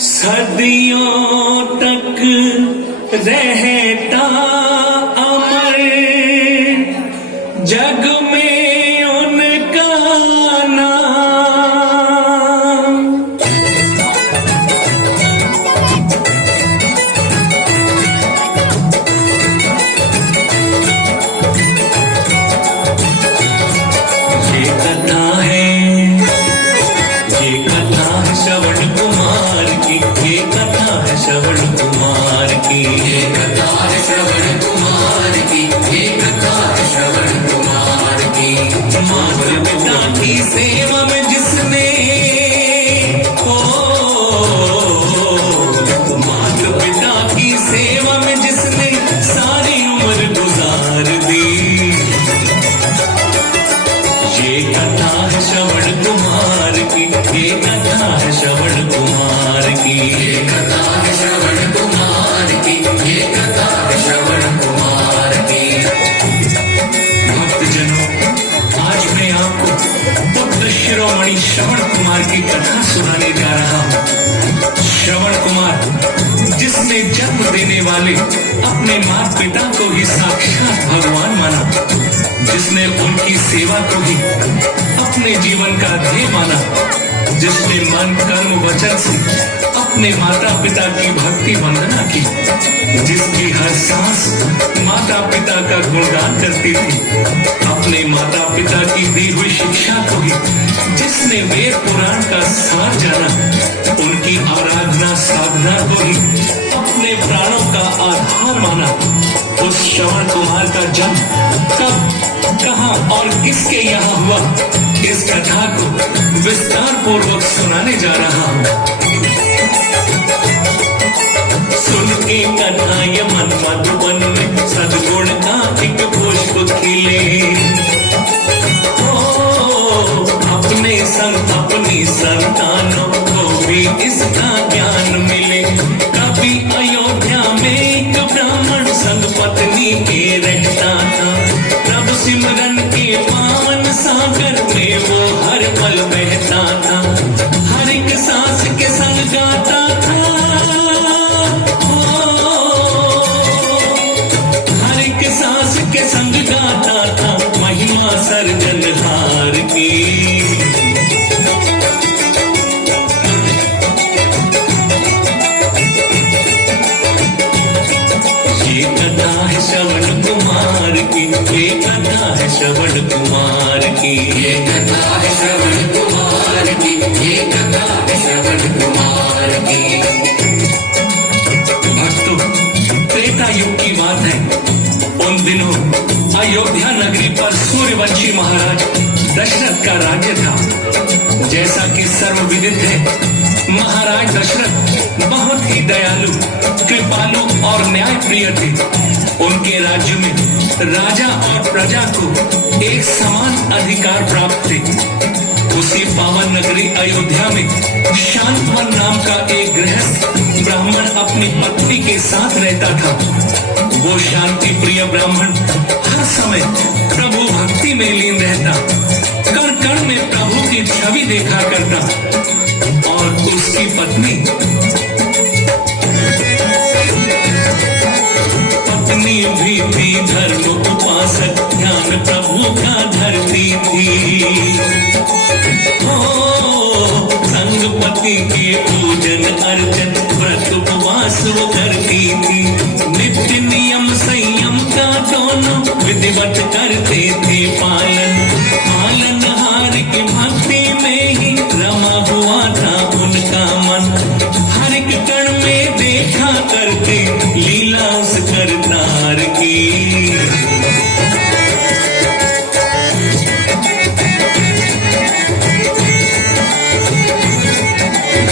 सदियों तक रहता अमर जग में उनका नाम। ये कथा है श्रवण कुमार की, ये कथा है श्रवण कुमार की, ये कथा है श्रवण कुमार की, ये कथा है श्रवण कुमार की। माता पिता की सेवा में जिसने माता पिता की सेवा में जिसने सारी उम्र गुजार दी। ये कथा है श्रवण कुमार की, ये कथा है श्रवण कुमार की, ये कथा है श्रवण कुमार की, ये कथा है श्रवण कुमार की। भक्तजनों, आज मैं आपको पुत्र शिरोमणि श्रवण कुमार की कथा सुनाने जा रहा हूँ। श्रवण कुमार जिसने जन्म देने वाले अपने माता पिता को ही साक्षात भगवान माना, जिसने उनकी सेवा को ही अपने जीवन का ध्येय माना, जिसने मन कर्म वचन से अपने माता पिता की भक्ति वंदना की, जिसकी हर सांस माता पिता का गुणगान करती थी, अपने माता पिता की दी हुई शिक्षा को ही जिसने वेद पुराण का सार जाना, उनकी आराधना साधना को ही अपने प्राणों का आधार माना, उस श्रवण कुमार का जन्म कब, कहां और किसके यहाँ हुआ, इस कथा को विस्तार पूर्वक सुनाने जा रहा हूँ। सुन के कथा ये मन मधुबन में सदगुण का एक पुष्प खिले। अपने संग अपनी संतानों को भी इसका ज्ञान मिले। कभी अयोध्या में एक ब्राह्मण संग पत्नी के रहता था, प्रभु सिमरन के पावन सागर में वो हर पल बहता था, हर एक सांस के संग गाता था, हर एक सांस के संग गाता था महिमा सर्जनहार की। ये कथा है श्रवण कुमार की, ये कथा है श्रवण कुमार की, ये कथा है श्रवण कुमार की, ये कथा है श्रवण कुमार की। भक्तों, त्रेता युग की बात है। उन दिनों अयोध्या नगरी पर सूर्यवंशी महाराज दशरथ का राज्य था। जैसा कि सर्वविदित है, महाराज दशरथ बहुत ही दयालु, कृपालु और न्याय प्रिय थे। उनके राज्य में राजा और प्रजा को एक समान अधिकार प्राप्त थे। उसी पावन नगरी अयोध्या में शांतवन नाम का एक गृहस्थ ब्राह्मण अपनी पत्नी के साथ रहता था। वो शांति प्रिय ब्राह्मण हर समय प्रभु भक्ति में लीन रहता, कण कण में प्रभु की छवि देखा करता, और उसकी पत्नी भी थी धर्म उपासक, ध्यान प्रभु का धरती थी। संगपति के पूजन अर्चन व्रत उपवास वो करती थी। नित्य नियम संयम का दोनों विधिवत करते थे पालन। पालनहार की भक्ति में ही रमा हुआ था उनका मन। हर एक कण में देखा करते लीला उस करतार की।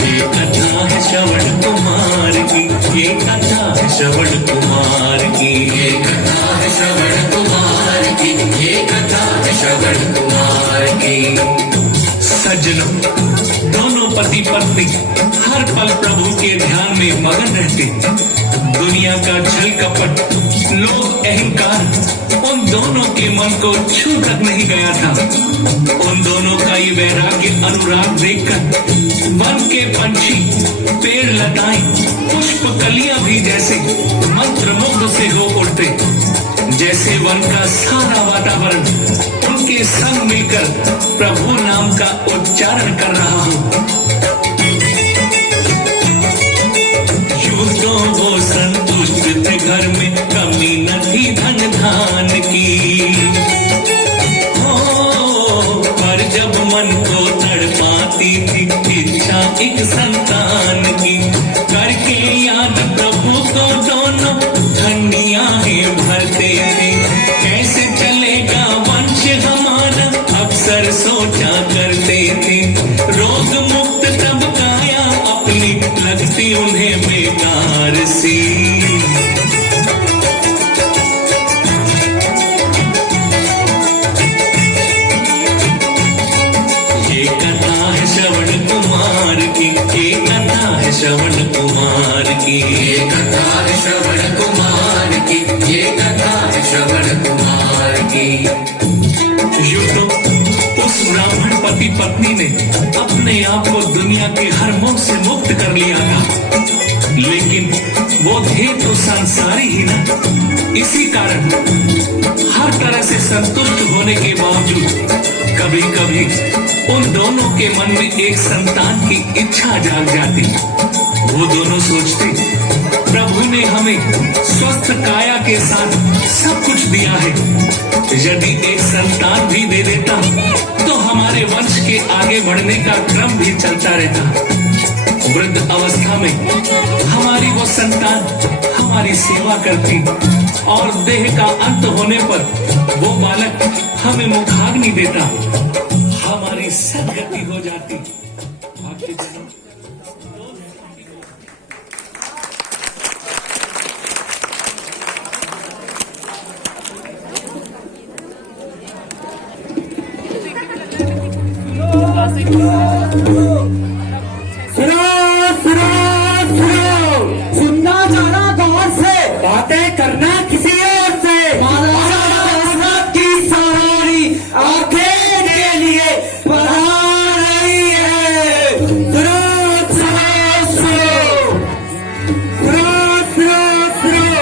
ये कथा है श्रवण कुमार की, ये कथा है श्रवण कुमार की, ये कथा है श्रवण कुमार की, ये कथा है श्रवण कुमार की। सज्जनों, दोनों पति पत्नी हर पल प्रभु के ध्यान में मगन रहते। दुनिया का छल कपट, लोभ, अहंकार उन दोनों के मन को छू तक नहीं गया था। उन दोनों का ये वैराग्य अनुराग देखकर वन के पंछी, पेड़, लताएं, पुष्प, कलियां भी जैसे मंत्रमुग्ध से हो उठते। जैसे वन का सारा वातावरण उनके संग मिलकर प्रभु नाम का उच्चारण कर रहा हो। यूं तो वो संतुष्ट थे, घर में कमी न थी धन धान की। हो पर जब मन को तड़पाती थी इच्छा एक संतान की, करके याद प्रभु को दोनों ठंडियां ही भरते थे। कैसे चलेगा वंश हमारा अक्सर सोचा करते थे। रोग मुक्त तब काया अपनी लगती उन्हें बेकार सी। ये कथा है श्रवण कुमार की, ये कथा है श्रवण कुमार की, ये कथा है श्रवण कुमार की, ये कथा है श्रवण कुमार की। यूं तो उस ब्राह्मण पति पत्नी ने अपने आप को दुनिया के हर मोह से मुक्त कर लिया था, लेकिन वो थे तो संसारी ही ना। इसी कारण हर तरह से संतुष्ट होने के बावजूद कभी कभी उन दोनों के मन में एक संतान की इच्छा जाग जाती। वो दोनों सोचते, प्रभु ने हमें स्वस्थ काया के साथ सब कुछ दिया है, यदि एक संतान भी दे देता तो हमारे वंश के आगे बढ़ने का क्रम भी चलता रहता। वृद्ध अवस्था में हमारी वो संतान हमारी सेवा करती और देह का अंत होने पर वो बालक हमें मुखाग्नि देता, हमारी सदगति हो जाती। भक्तजनों, सुनना जाना गौर से, बातें करना किसी और से। महाराज की सवारी आंखें के लिए बढ़ा रही है। सुनो सुनो सुनो सुनो सुनो सुनो।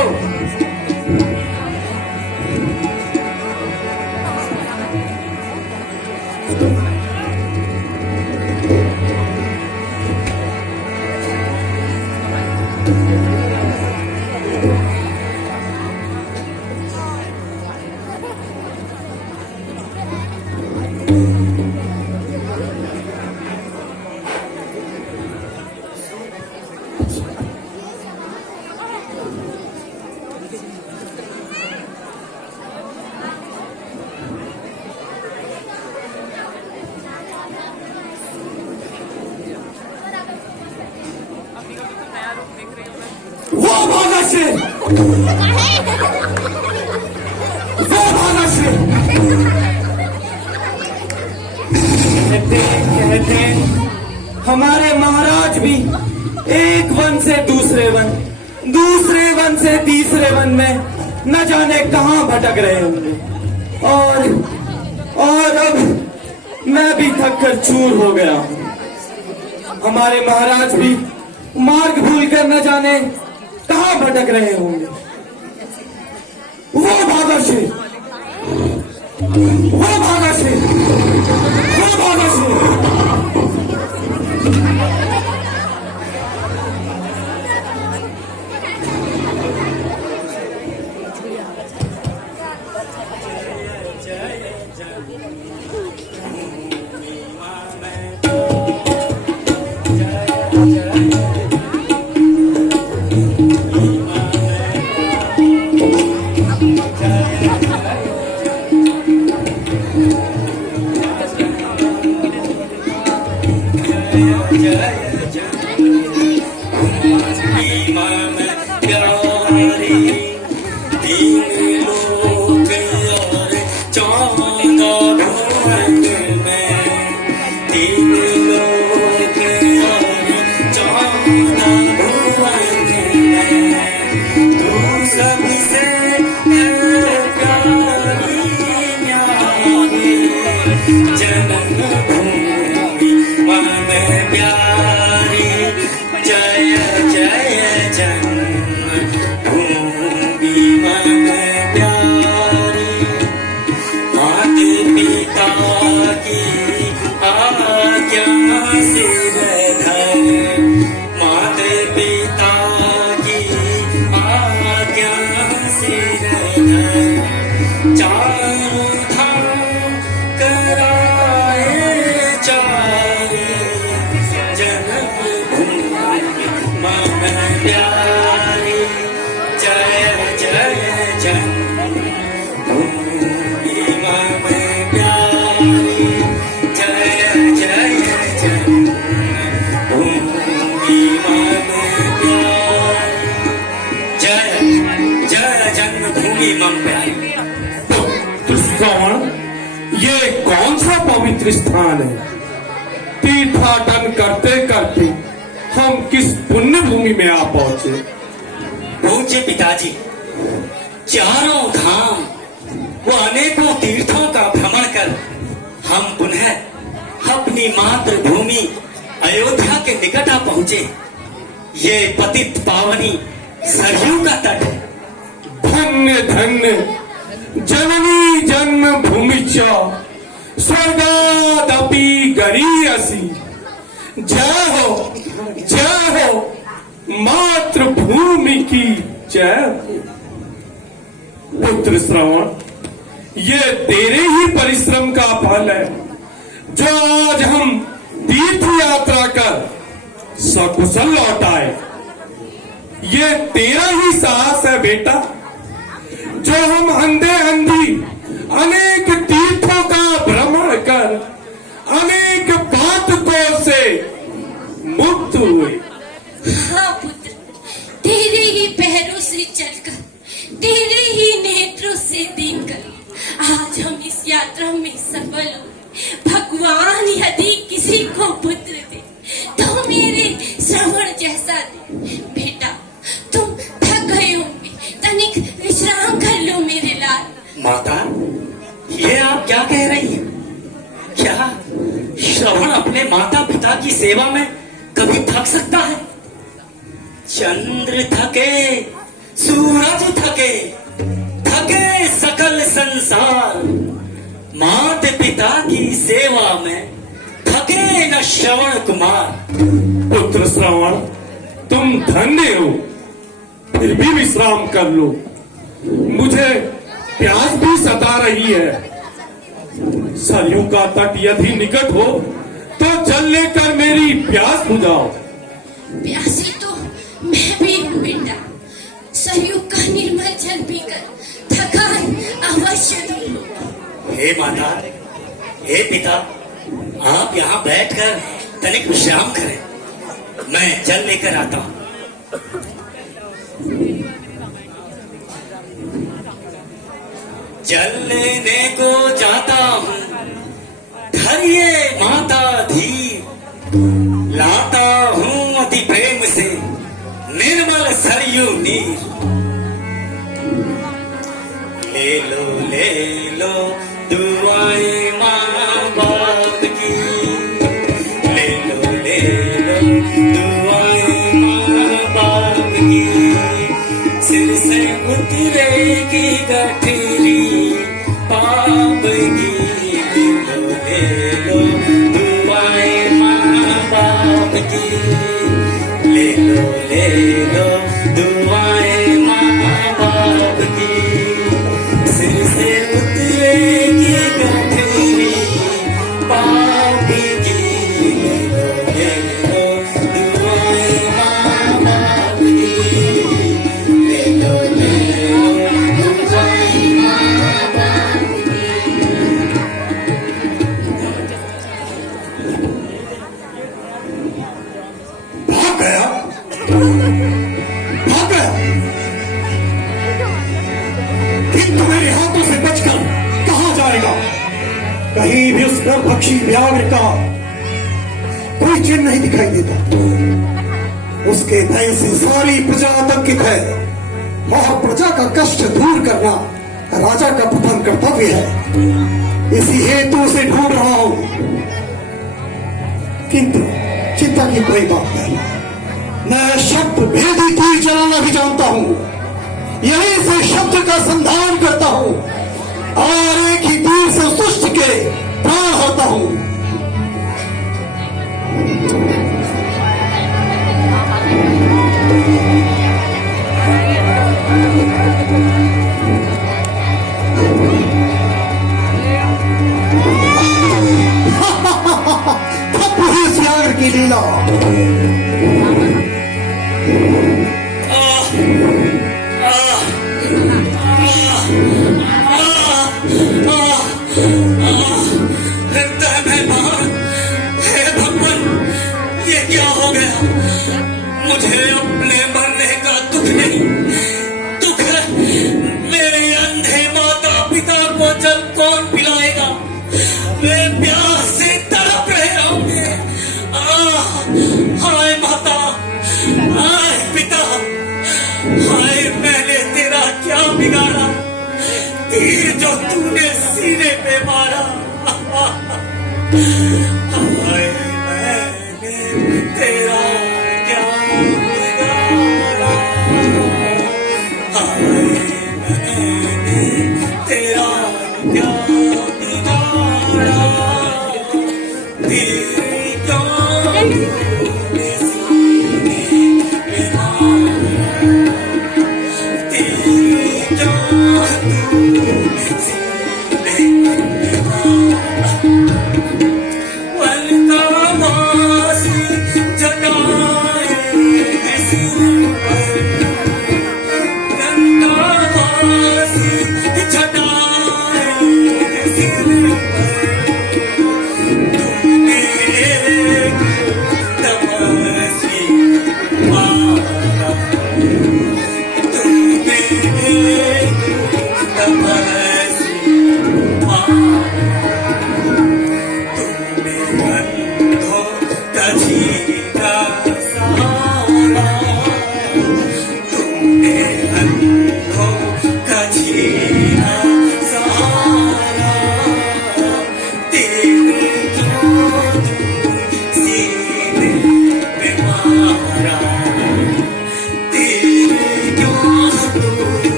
वो भागा शेर, वो भागा शेर। कहते हमारे महाराज भी एक वन से दूसरे वन, दूसरे वन से तीसरे वन में न जाने कहां भटक रहे होंगे। और अब मैं भी थक कर चूर हो गया हूं। हमारे महाराज भी मार्ग भूलकर न जाने कहां भटक रहे होंगे। वो भागा शेर, वो भागा शेर, वो भागा शेर। तीन लोग जन्मभूमि मम प्यारी। जय जय जन्मभूमि मम प्यारी। तो श्रवण, ये कौन सा पवित्र स्थान है? तीर्थाटन करते करते हम किस पुण्य भूमि में आ पहुंचे? पूज्य पिताजी, चारों धाम व अनेकों तीर्थों का भ्रमण कर हम पुनः अपनी मातृभूमि अयोध्या के निकट आ पहुंचे। ये पतित पावनी सरयू का तट है। धन्य धन्य जननी जन्मभूमि च स्वर्गादपि गरीयसी। जय हो मातृभूमि की जय हो। पुत्र श्रवण, ये तेरे ही परिश्रम का फल है जो आज हम तीर्थ यात्रा कर सकुशल लौट आए। ये तेरा ही साहस है बेटा, जो हम अंधे अंधी अनेक तीर्थों का भ्रमण कर अनेक पातकों से मुक्त हुए। हाँ पुत्र, तेरे ही पैरों से चलकर, तेरे ही नेत्रों से देखकर आज हम इस यात्रा में सफल हो। भगवान यदि किसी को पुत्र दे तो मेरे श्रवण जैसा दे। बेटा, तुम थक गए होंगे, तनिक विश्राम कर लो मेरे लाल। माता, ये आप क्या कह रही हैं? क्या श्रवण अपने माता पिता की सेवा में कभी थक सकता है? चंद्र थके, सूरज थके, थके सकल संसार, माता पिता की सेवा में थके न श्रवण कुमार। पुत्र श्रवण, तुम धन्य हो, फिर भी विश्राम कर लो। मुझे प्यास भी सता रही है। सरयू का तट यदि निकट हो तो जल लेकर मेरी प्यास बुझाओ। प्यासी तो मैं भी हूँ बेटा। सरयू का निर्मल जल पीकर थकान अवश्य दूर होगी। हे माता, हे पिता, आप यहाँ बैठकर तनिक विश्राम करें, मैं जल लेकर आता हूँ। जल लेने को जाता हूँ, धरिए माता धीर, लाता हूँ अति प्रेम से निर्मल सरयू नीर। ले लो दुआएं माँ बाप की, ले लो दुआएं माँ बाप की। सिर से उतरेगी गठरी पाप की, ले लो दुआएं माँ बाप की, ले लो दुआएं माँ बाप की। सिर से उतरेगी गठरी पाप की, ले लो दुआएं माँ बाप की, ले लो दुआएं माँ बाप की। भाग गया, भाग गया। किंतु मेरे हाथों से बचकर कहां जाएगा? कहीं भी उस नरभक्षी व्याघ्र का कोई चिन्ह नहीं दिखाई देता। उसके भय से सारी प्रजा आतंकित है और प्रजा का कष्ट दूर करना राजा का प्रथम कर्तव्य है। इसी हेतु उसे ढूंढ रहा हूं, किंतु चिंता की कोई बात नहीं। मैं शब्द भेदी तीर चलाना भी जानता हूं, यहीं से शब्द का संधान करता हूं और एक ही तीर से उस दुष्ट के प्राण होता हूं। तब वही उस व्याघ्र की लीला। हृदय में मान, हे भगवान, हो गया। मुझे अपने मरने का दुख नहीं, दुख है मेरे अंधे माता पिता को जल कौन पिलाएगा। वे प्यास से तड़प रहे होंगे। हाय माता, हाय पिता, हाय मैंने तेरा क्या बिगाड़ा, तीर जो तूने सीने पे मारा। हाय मैंने तेरा क्या बिगाड़ा, हाय मैंने तेरा क्या बिगाड़ा, तीर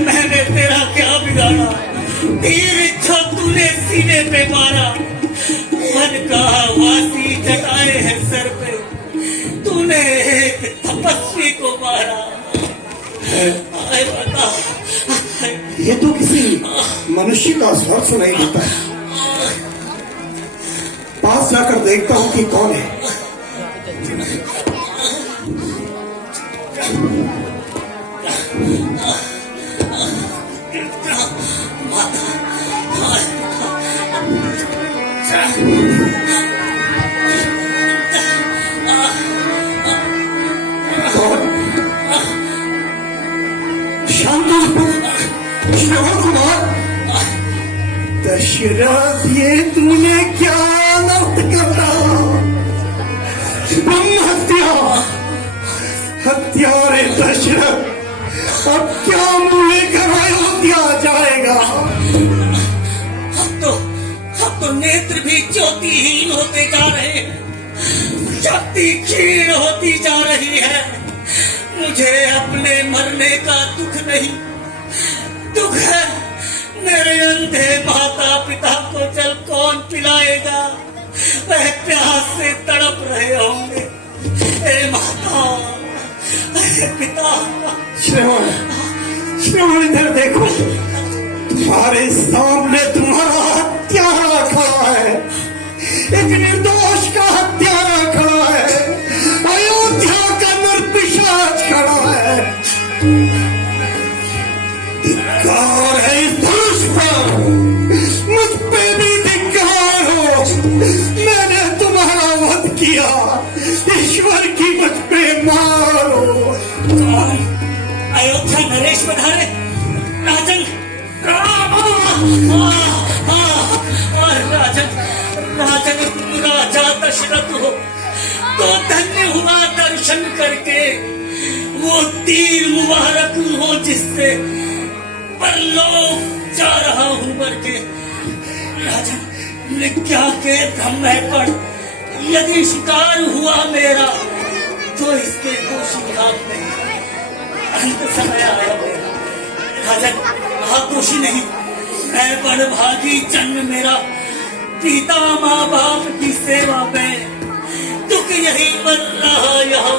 मैंने तेरा क्या बिगाड़ा, तीर जो तूने सीने पे मारा, मन का वासी जगाए है सर पे, तूने एक तपस्वी को मारा। आए बता, ये तो किसी मनुष्य का स्वर सुनाई देता है। पास जाकर देखता हूं कि कौन है। श्रवण कुमार, दशरथ ये तूने क्या अनर्थ कर रहा? ब्रह्म हत्या, हत्यारे दशरथ, अब क्या मुंह लेकर अयोध्या जाएगा? अब तो नेत्र भी ज्योतिहीन होते जा रहे हैं, शक्ति क्षीण होती जा रही है। मुझे अपने मरने का दुख नहीं, दुख है। मेरे अंधे माता पिता को जल कौन पिलाएगा? वह प्यास से तड़प रहे होंगे। हे माता, हे पिता। श्रवण, श्रवण इधर देखो, तुम्हारे सामने तुम्हारा हत्यारा खड़ा है, एक निर्दोष का हत्यारा खड़ा है, अयोध्या का नरपिशाच खड़ा है। धिक्कार है इस धनुष पर, मुझ पे भी धिक्कार हो। मैंने तुम्हारा वध किया, ईश्वर की मुझ पे मारो। कौन? अयोध्या नरेश पधारे। राजन, राजन राजा दशरथ हो तो धन्य हुआ दर्शन करके। वो तीर मुबारक हो जिससे परलोक जा रहा हूं मर के। राजन, विद्या के भ्रम में पड़ यदि शिकार हुआ मेरा तो इसके दोषी हाथ में अंत समय आया मेरा। राजन, आप दोषी नहीं, मैं बड़ भागी जन्म मेरा। पिता माँ बाप की सेवा में दुख यही बन रहा यहाँ।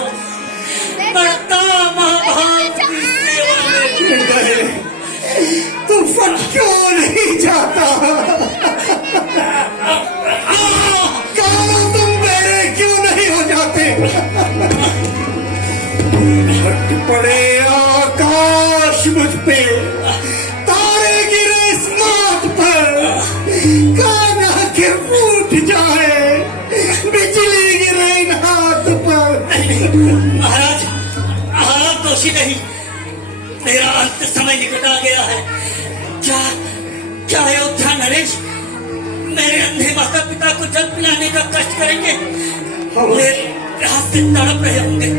पड़ता माँ बाप की सेवा में गए तू फट क्यों नहीं जाता? कानों तुम मेरे क्यों नहीं हो जाते? फट पड़े आकाश मुझ पे, तारे गिरे इस माथ पर, काना के फूट जाए, बिजली गिरे इन हाथ पर। महाराज, आप दोषी नहीं, मेरा अंत समय निकट आ गया है। क्या अयोध्या नरेश मेरे अंधे माता पिता को जल पिलाने का कष्ट करेंगे? मेरे हाथ से तड़प रहे होंगे।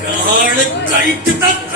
प्राण कंठ तक